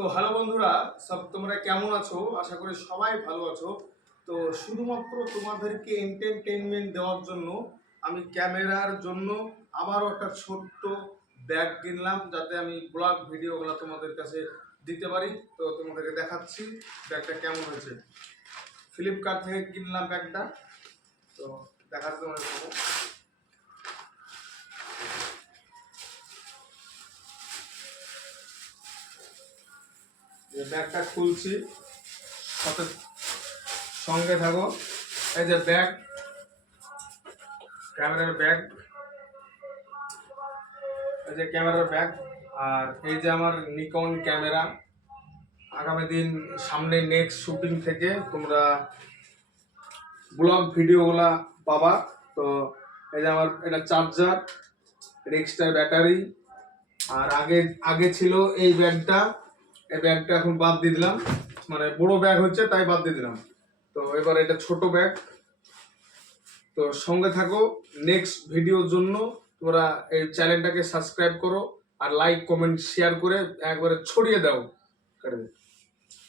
তো হ্যালো বন্ধুরা, তোমরা কেমন আছো? আশা করি সবাই ভালো আছো। তো শুধুমাত্র তোমাদেরকে এন্টারটেইনমেন্ট দেওয়ার জন্য আমি ক্যামেরার জন্য আবারও একটা ছোট্ট ব্যাগ কিনলাম, যাতে আমি ব্লগ ভিডিওগুলো তোমাদের কাছে দিতে পারি। তো তোমাদেরকে দেখাচ্ছি ব্যাগটা কেমন হয়েছে। ফ্লিপকার্ট থেকে কিনলাম ব্যাগটা, তো দেখাচ্ছি তোমাদের। ব্যাগটা খুলছি, সাথে সঙ্গে থাকো। এই যে ব্যাগ, ক্যামেরার ব্যাগ, এই যে ক্যামেরার ব্যাগ, আর এই যে আমার নিকন ক্যামেরা। আগামী দিন সামনে নেক্সট শুটিং থেকে তোমরা ব্লগ ভিডিওগুলা পাবা। তো এই যে আমার এটা চার্জার, এক্সট্রা ব্যাটারি। আর আগে আগে ছিল এই ব্যাগটা, এই ব্যাগটা এখন বাদ দিয়ে দিলাম, মানে বড় ব্যাগ হচ্ছে তাই বাদ দিয়ে দিলাম। তো এবার এটা ছোট ব্যাগ। তো সঙ্গে থাকো নেক্সট ভিডিওর জন্য। তোমরা এই চ্যানেলটাকে সাবস্ক্রাইব করো আর লাইক কমেন্ট শেয়ার করে একবারে ছড়িয়ে দাও।